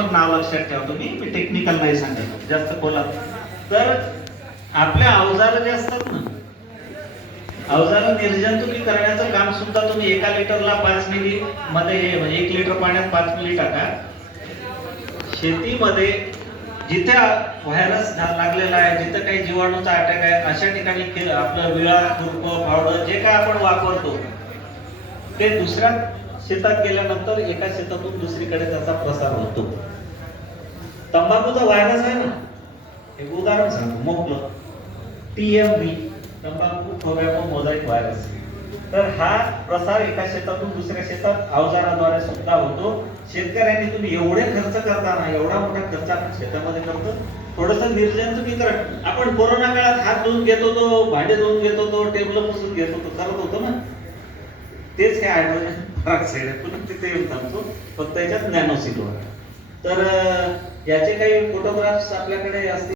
मग नाव लक्षात ठेवा तुम्ही. मी टेक्निकल नाही सांगत जास्त बोला तर आपल्या अवजार जे असतात ना अवजार निर्जंतुकी करण्याचं काम सुद्धा तुम्ही एका लिटरला पाच मिली मध्ये म्हणजे एक लिटर पाण्यात पाच मिली टाका. शेतीमध्ये जिथे व्हायरस लागलेला आहे जिथे काही जीवाणूचा अटॅक आहे अशा ठिकाणी आपलं विळा खुरप फावडं जे काय आपण वापरतो ते दुसऱ्या शेतात गेल्यानंतर एका शेतातून दुसरीकडे त्याचा प्रसार होतो. तंबाखूचा व्हायरस आहे ना? एक उदाहरण सांगतो मोकलं टीएमव्ही तंबाखू टोबॅको मोजाईक व्हायरस तर हा प्रसार एका शेतातून दुसऱ्या शेतात अवजाराद्वारे सुद्धा होतो. शेतकऱ्यांनी तुम्ही एवढे खर्च करताना एवढा मोठा खर्च आपण शेतामध्ये करतो. थोडस निर्जंतुकीकरण आपण कोरोना काळात हात धुवून घेत होतो भांडे धुवून घेत होतो टेबल पुसून घेत होतो करत होतो ना. तेच हे हायड्रोजन पेरॉक्साईड आहे पुन्हा तिथे येऊन थांबतो. फक्त याच्यात नॅनो तर याचे काही फोटोग्राफ्स आपल्याकडे असतील